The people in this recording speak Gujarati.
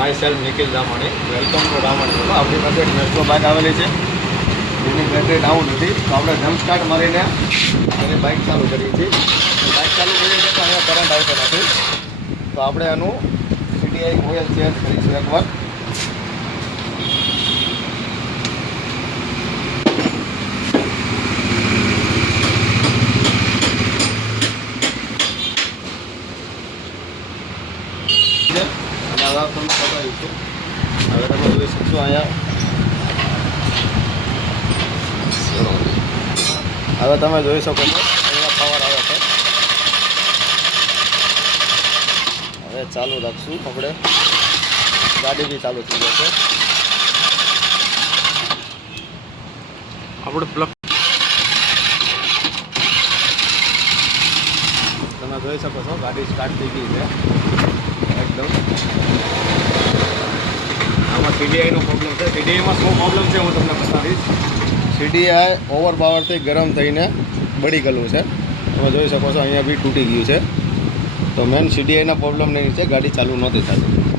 My self Nikhil Ramani, welcome to Ramani. આપણી પાસે એક મેટ્રો બાઇક આવેલી છે, એની બેટરી ડાઉન હતી, તો આપણે જમ્પ સ્ટાર્ટ મારીને એની બાઇક ચાલુ કરીએ છીએ. બાઇક ચાલુ કરીએ છીએ તો અહીંયા કરંટ આવતો નથી, તો આપણે આનું CDI ઓઇલ ચેન્જ કરીશું એકવાર. અને હવે તમને બતાવીશું. હવે તમે જોઈ શકશો અહીંયા, હવે તમે જોઈ શકો છો અહીંયા પાવર આવે છે. હવે ચાલુ રાખશું આપણે, ગાડી બી ચાલુ થઈ જશે. આપણે પ્લગ તમે જોઈ શકો છો, ગાડી સ્ટાર્ટ થઈ ગઈ છે એકદમ. આમાં CDIનો પ્રોબ્લેમ છે. CDIમાં શું પ્રોબ્લેમ છે હું તમને બતાવીશ. CDI ઓવર પાવરથી ગરમ થઈને બળી ગયેલું છે. તમે જોઈ શકો છો અહીંયા બી તૂટી ગયું છે. તો મેન CDIના પ્રોબ્લેમની નીચે ગાડી ચાલુ નહોતી થતી.